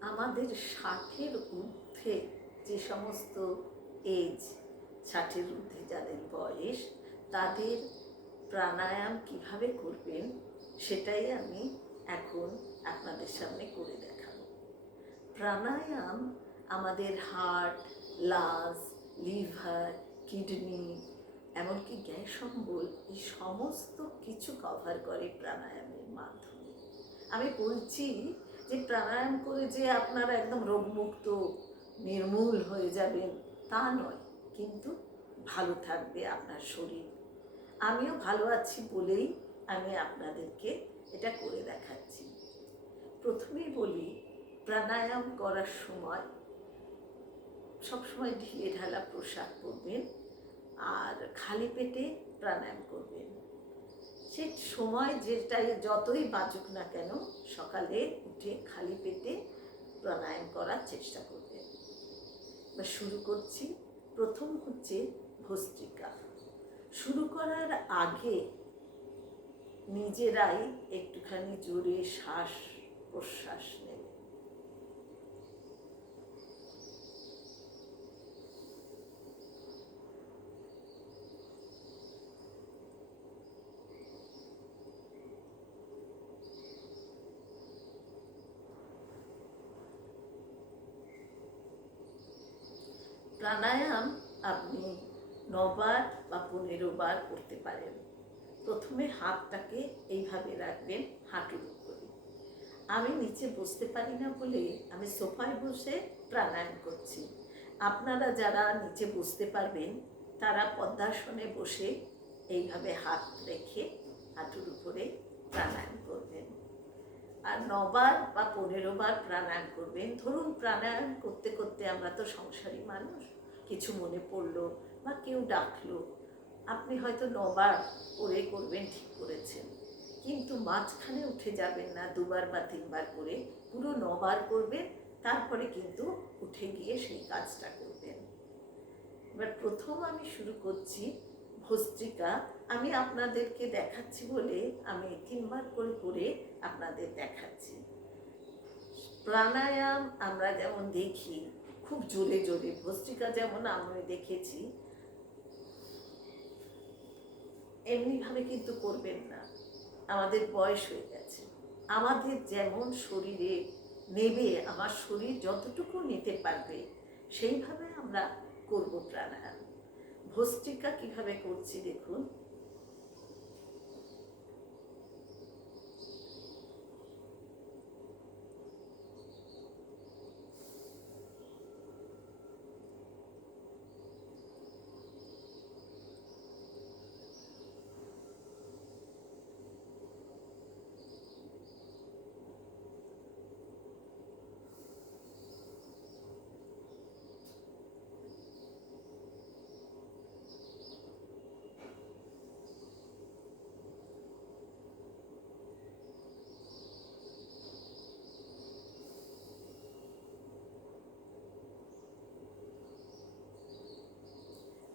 আমাদের ষাটের ঊর্ধ্বে যে সমস্ত এজ ষাটের ঊর্ধ্বে যাদের বয়স, তাদের প্রাণায়াম কীভাবে করবেন, সেটাই আমি এখন আপনাদের সামনে করে দেখাবো। প্রাণায়াম আমাদের হার্ট লাংস লিভার কিডনি এমনকি গ্যাস, অম্বল, এই সমস্ত কিছু কভার করে প্রাণায়ামের মাধ্যমে। আমি বলছি যে প্রাণায়াম করে যে আপনারা একদম রোগমুক্ত, নির্মূল হয়ে যাবেন, তা নয়। কিন্তু ভালো থাকবে আপনার শরীর। আমিও ভালো আছি বলেই আমি আপনাদেরকে এটা করে দেখাচ্ছি। প্রথমেই বলি, প্রাণায়াম করার সময় সবসময় ঢিলে ঢালা পোশাক পরবেন আর খালি পেটে প্রাণায়াম করবেন। সে সময় যেটাই যতই বাঁচুক না কেন সকালে উঠে খালি পেটে প্রাণায়াম করার চেষ্টা করবে। বা শুরু করছি, প্রথম হচ্ছে ভস্ত্রিকা। শুরু করার আগে নিজেরাই একটুখানি জোরে শ্বাস প্রশ্বাস নেবে প্রাণায়াম আপনি নবার বা পনেরো বার করতে পারেন। প্রথমে হাতটাকে এইভাবে রাখবেন হাঁটুর উপরে। আমি নিচে বসতে পারি না বলে আমি সোফায় বসে প্রাণায়াম করছি। আপনারা যারা নিচে বসতে পারবেন, তারা পদ্মাসনে বসে এইভাবে হাত রেখে হাঁটুর উপরে প্রাণায়াম আর নবার বা পনেরো বার প্রাণায়াম করবেন। ধরুন প্রাণায়াম করতে করতে আমরা তো সংসারী মানুষ, কিছু মনে পড়ল বা কেউ ডাকলো, আপনি হয়তো নবার করে করবেন, ঠিক করেছেন। কিন্তু মাঝখানে উঠে যাবেন না দুবার বা তিনবার করে, পুরো নবার করবেন, তারপরে কিন্তু উঠে গিয়ে সেই কাজটা করবেন। এবার প্রথম আমি শুরু করছি ভস্ত্রিকা আমি আপনাদেরকে দেখাচ্ছি বলে আমি তিনবার করে করে আপনাদের দেখাচ্ছি। প্রাণায়াম আমরা যেমন দেখি, খুব জোরে জোরে, ভস্ত্রিকা যেমন আমি দেখেছি, এমনিভাবে কিন্তু করবেন না। আমাদের বয়স হয়ে গেছে। আমাদের যেমন শরীরে নেবে, আমার শরীর যতটুকু নিতে পারবে, সেইভাবে আমরা করব প্রাণায়াম। ভস্ত্রিকা কীভাবে করছি দেখুন।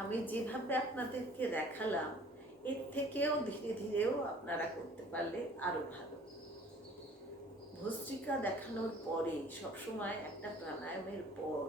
আমি যেভাবে আপনাদেরকে দেখালাম, এর থেকেও ধীরে ধীরেও আপনারা করতে পারলে আরও ভালো। ভস্ত্রিকা দেখানোর পরে সবসময় একটা প্রাণায়ামের পর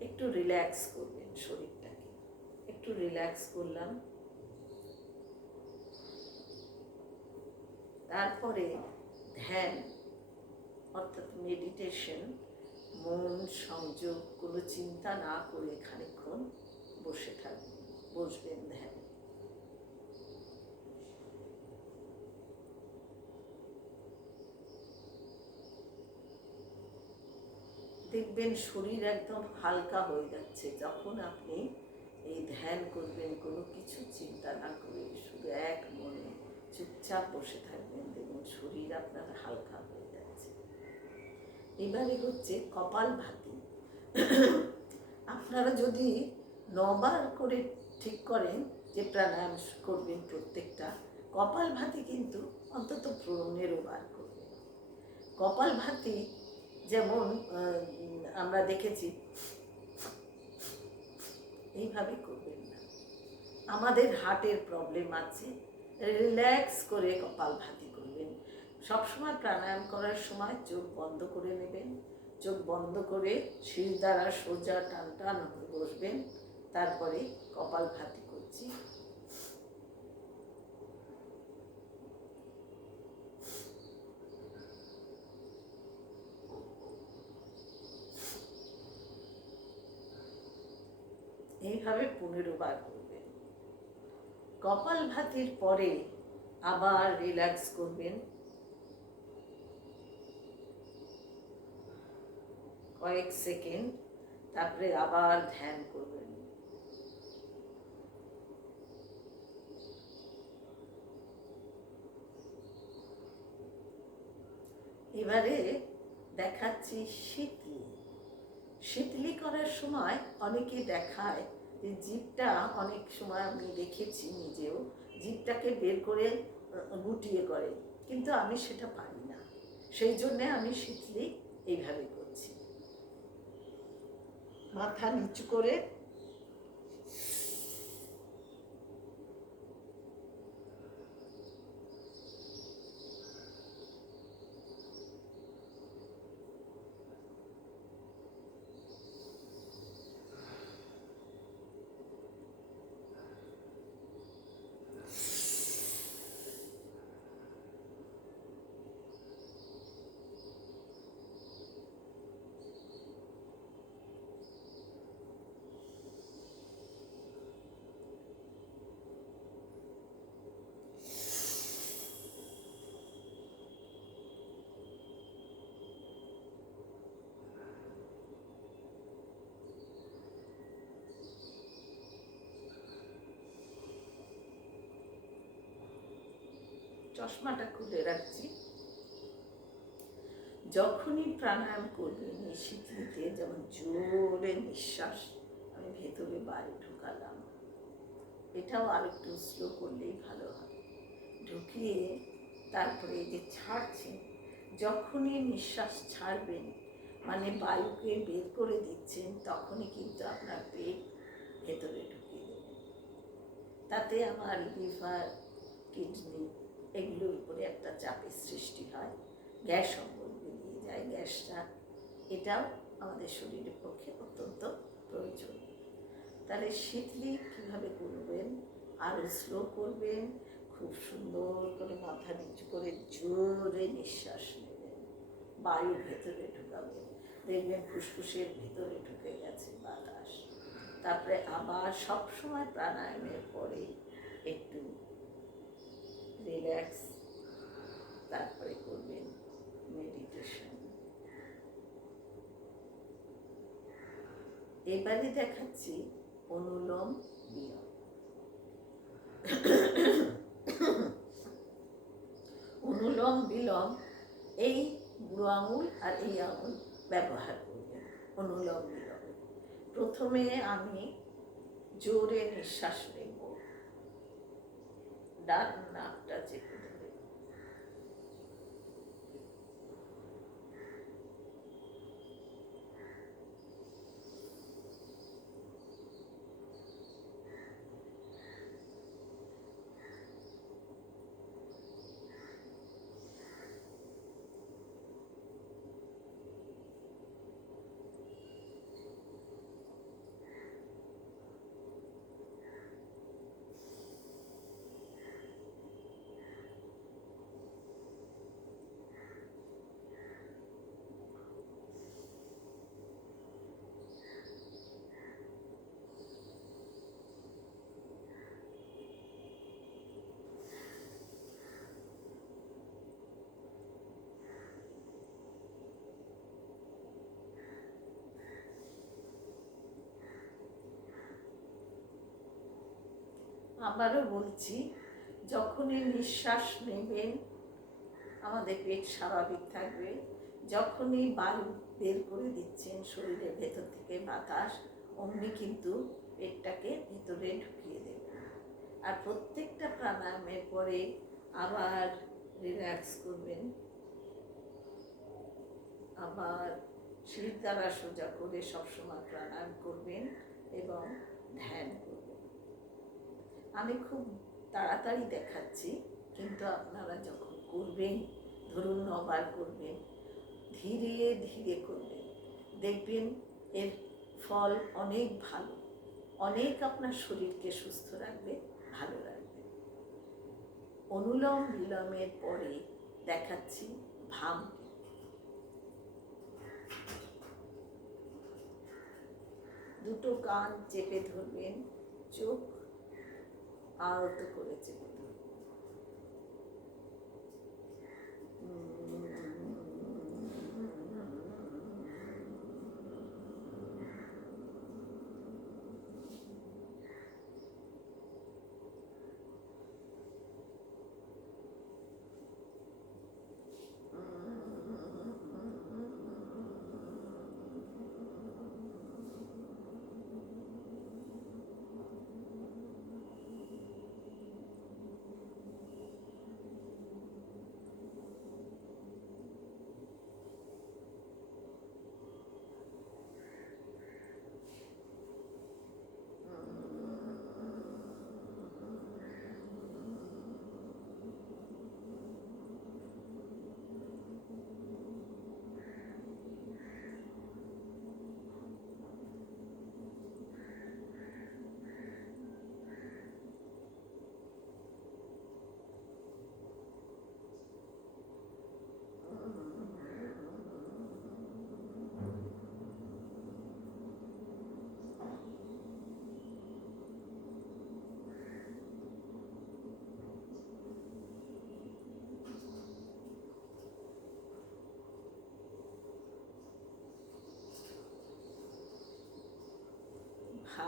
একটু রিল্যাক্স করবেন শরীরটাকে। একটু রিল্যাক্স করলাম। তারপরে ধ্যান, অর্থাৎ মেডিটেশন মন, সংযোগ, কোনো চিন্তা না করে খানিক্ষণ বসে থাকবেন বসবেন ধ্যানে। দেখবেন শরীর একদম হালকা হয়ে যাচ্ছে, যখন আপনি এই ধ্যান করবেন, কোনো কিছু চিন্তা না করে, শুধু এক মনে চুপচাপ বসে থাকবেন দেখুন শরীর আপনার হালকা হয়ে যাচ্ছে। এবারে হচ্ছে কপাল ভাতি। আপনারা যদি নবার করে ঠিক করেন যে প্রাণায়াম করবেন প্রত্যেকটা, কপাল ভাতি কিন্তু অন্তত পনেরো বার করবেন। কপাল ভাতি যেমন আমরা দেখেছি, এইভাবে করবেন না। আমাদের হার্টের প্রবলেম আছে, রিল্যাক্স করে কপাল ভাতি করবেন। সবসময় প্রাণায়াম করার সময় চোখ বন্ধ করে নেবেন, চোখ বন্ধ করে শির দ্বারা সোজা টান টান বসবেন। তারপরে কপাল ভাতি করছি। এইভাবে পনেরো বার করবেন। কপাল ভাতির পরে আবার রিল্যাক্স করবেন। কয়েক সেকেন্ড, তারপরে আবার ধ্যান করবেন। এবারে দেখাচ্ছি শীতলি। শীতলি করার সময় অনেকে দেখায় যে জিভটা অনেক সময় আমি দেখেছি নিজেও। জিভটাকে বের করে গুটিয়ে করে। কিন্তু আমি সেটা পারি না। সেই জন্যে আমি শীতলি এইভাবে করছি। মাথা নিচু করে চশমাটা খুলে রাখছি। যখনই প্রাণায়াম করবেন এই শীতলিতে যেমন জোরে নিঃশ্বাস আমি ভেতরে বায়ু ঢুকালাম। এটাও আর একটু স্লো করলেই ভালো হবে। ঢুকিয়ে তারপরে এই যে ছাড়ছেন যখনই নিঃশ্বাস ছাড়বেন মানে বায়ুকে বের করে দিচ্ছেন, তখনই কিন্তু আপনার পেট ভেতরে ঢুকিয়ে দেবেন তাতে আমার লিভার কিডনি এগুলোর উপরে একটা চাপের সৃষ্টি হয়। গ্যাস অম্বল বেরিয়ে যায়, গ্যাসটা এটাও আমাদের শরীরের পক্ষে অত্যন্ত প্রয়োজন। তাহলে শীতলি কীভাবে করবেন? আরও স্লো করবেন? খুব সুন্দর করে মাথা নিচু করে জোরে নিঃশ্বাস নেবেন। বায়ু ভেতরে ঢুকাবেন। দেখবেন ফুসফুসের ভেতরে ঢুকে গেছে বাতাস। তারপরে আবার সবসময় প্রাণায়ামের পরে একটু রিল্যাক্স তারপরে করবেন মেডিটেশন এবারে দেখাচ্ছি অনুলোম বিলোম অনুলোম, বিলোম, এই বুড়ো আঙুল আর এই আঙুল ব্যবহার করবেন, অনুলোম, বিলোম। প্রথমে আমি জোরে নিঃশ্বাস ডান নাকটা চেপে ধরে আবারও বলছি, যখনই নিঃশ্বাস নেবেন আমাদের পেট স্বাভাবিক থাকবে। যখনই বায়ু বের করে দিচ্ছেন শরীরের ভেতর থেকে বাতাস, অমনি কিন্তু পেটটাকে ভেতরে ঢুকিয়ে দেবেন আর প্রত্যেকটা প্রাণায়ামের পরে আবার রিল্যাক্স করবেন। আবার শির দ্বারা সোজা করে সবসময় প্রাণায়াম করবেন এবং ধ্যান করবেন। আমি খুব তাড়াতাড়ি দেখাচ্ছি, কিন্তু আপনারা যখন করবেন, ধরুন নবার করবেন, ধীরে ধীরে করবেন, দেখবেন এর ফল অনেক ভালো। অনেক আপনার শরীরকে সুস্থ রাখবে, ভালো রাখবে। অনুলোম বিলোমের পরে দেখাচ্ছি ভাম দুটো কান চেপে ধরবেন, চোখ আলতো করে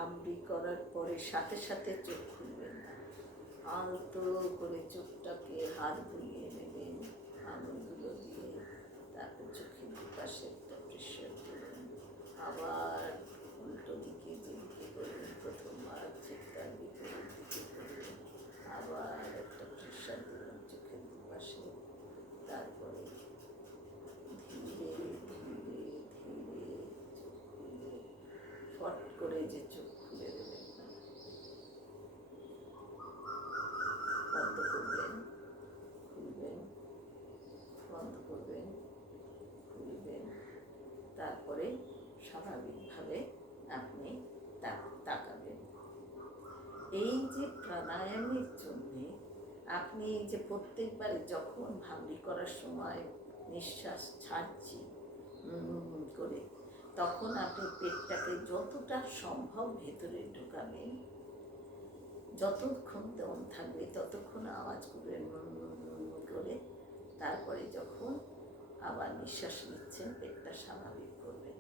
চেপে করার পরে সাথে সাথে চোখ খুলবেন। না আলতো করে চোখটাকে হাত বুলিয়ে নেবেন, আঙুলগুলো দিয়ে। তারপর চোখের দুপাশে একটা আবার উল্টো দিকে যেদিকে করবেন প্রথমবার চোখটার বিপরীত দিকে করবেন আবার একটা প্রেশার দেবেন চোখের দুপাশে তারপরে ধীরে ধীরে ধীরে চোখ খুলবে ফট করে যে চোখ খুলে দেবেন না বন্ধ করবেন খুলবেন বন্ধ করবেন খুলবেন তারপরে স্বাভাবিকভাবে আপনি তা- তাকাবেন এই যে প্রাণায়ামের জন্যে আপনি এই যে প্রত্যেকবারে যখন ভাবলি করার সময় নিঃশ্বাস ছাড়ছি করে, তখন আপনি পেটটাকে যতটা সম্ভব ভেতরে ঢোকাবেন। যতক্ষণ দম থাকবে, ততক্ষণ আওয়াজ করবেন করে, তারপরে যখন আবার নিঃশ্বাস নিচ্ছেন, পেটটা স্বাভাবিক করবেন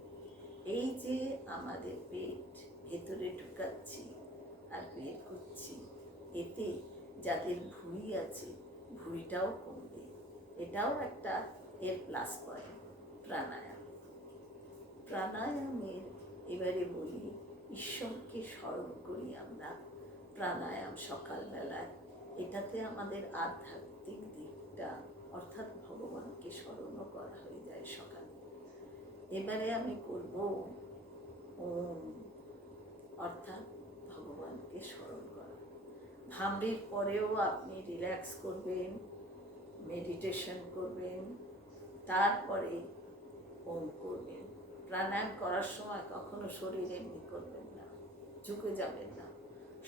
এই যে আমাদের পেট ভেতরে ঢুকাচ্ছি আর বের করছি, এতে যাদের ভুঁড়ি আছে ভুঁড়িটাও কমবে। এটাও একটা এর প্লাস পয়েন্ট প্রাণায়াম। প্রাণায়ামের এবারে বলি, ঈশ্বরকে স্মরণ করি আমরা প্রাণায়াম সকালবেলায়। এটাতে আমাদের আধ্যাত্মিক দিকটা অর্থাৎ ভগবানকে স্মরণও করা হয়ে যায় সকালে। এবারে আমি করব ওম, অর্থাৎ ভগবানকে স্মরণ ভামড়ির পরেও আপনি রিল্যাক্স করবেন মেডিটেশন করবেন, তারপরে ওম করবেন। প্রাণায়াম করার সময় কখনো শরীর এমনি করবেন না, ঝুঁকে যাবেন না।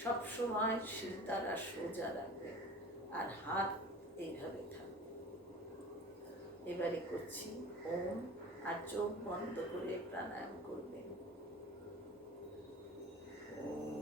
সব সময় শিরদারা সোজা রাখবেন আর হাত এইভাবে থাকবে এবারে করছি ওম আর চোখ বন্ধ করে প্রাণায়াম করবেন। এই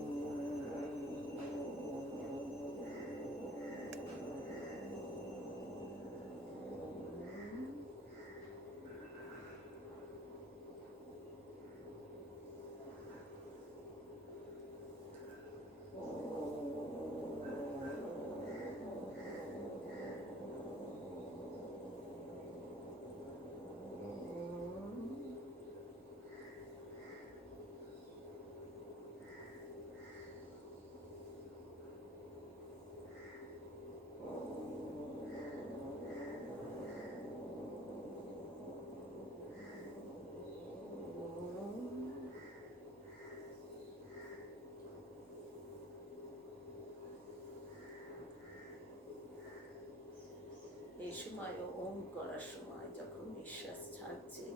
সময় ওম করার সময় যখন নিঃশ্বাস ছাড়ছেন,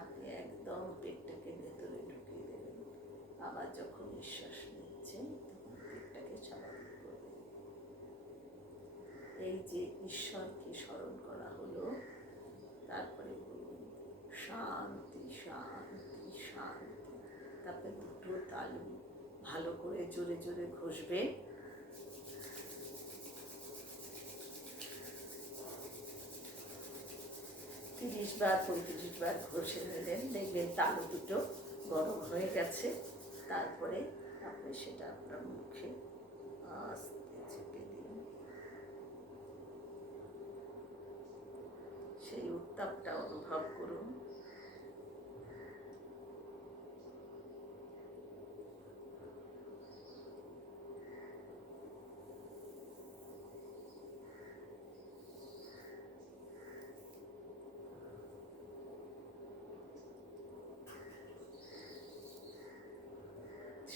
আপনি একদম পেটটাকে ভেতরে ঢুকিয়ে দেবেন। আবার যখন নিঃশ্বাস নিচ্ছেন, তখন পেটটাকে স্বাভাবিক করবেন। এই যে ঈশ্বরকে স্মরণ করা হলো, তারপরে বলুন, শান্তি শান্তি শান্তি। তারপরে দুটো তালু ভালো করে জোরে জোরে ঘষবেন তিরিশ বার, পঁয়ত্রিশ বার ঘষে নিলেন, দেখবেন তালু দুটো গরম হয়ে গেছে। তারপরে আপনি সেটা আপনার মুখে আস্তে চেপে দিন। সেই উত্তাপটা অনুভব করুন।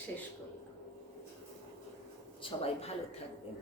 শেষ করলাম সবাই ভালো থাকবেন।